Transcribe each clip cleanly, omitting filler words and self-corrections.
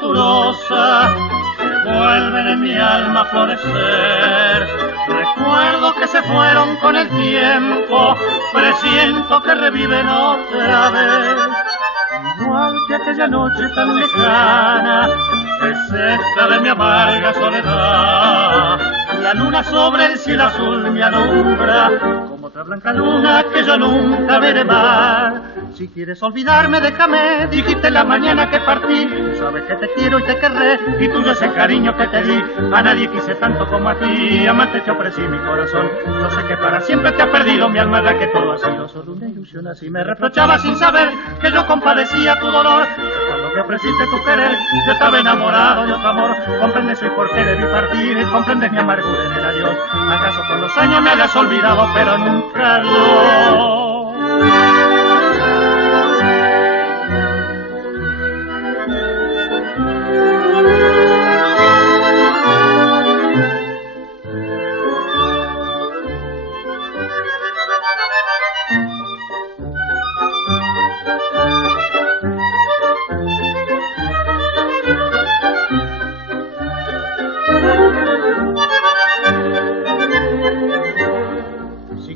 aventurosa que vuelven en mi alma a florecer. Recuerdos que se fueron con el tiempo, presiento que reviven otra vez. Igual que aquella noche tan lejana, es esta de mi amarga soledad. La luna sobre el cielo azul me alumbra, como otra blanca luna que yo nunca veré más. Si quieres olvidarme, déjame, dijiste la mañana que partí. Sabes que te quiero y te querré, y tuyo ese cariño que te di. A nadie quise tanto como a ti, amante te ofrecí mi corazón. Yo sé que para siempre te ha perdido mi alma, ya que todo ha sido solo una ilusión. Así me reprochaba sin saber que yo compadecía tu dolor. Cuando me ofreciste tu querer, yo estaba enamorado de otro amor. Comprendes hoy por qué debí partir, y comprendes mi amargura en el adiós. ¿Acaso con los años me hayas olvidado, pero nunca lo?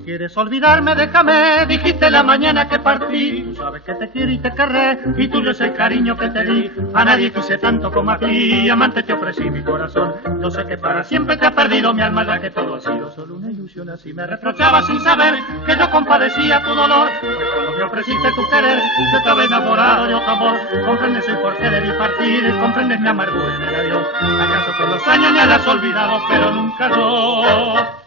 Quieres olvidarme, déjame, dijiste la mañana que partí. Tú sabes que te quiero y te querré, y tuyo es el cariño que te di. A nadie quise tanto como a ti, amante te ofrecí mi corazón. Yo sé que para siempre te ha perdido mi alma, ya que todo ha sido solo una ilusión. Así me reprochaba sin saber que yo compadecía tu dolor. Pues cuando me ofreciste tu querer, yo estaba enamorado de otro amor. Comprendes hoy por qué debí partir, comprendes mi amargura en el adiós. ¿Acaso con los años me hayas olvidado, pero nunca yo?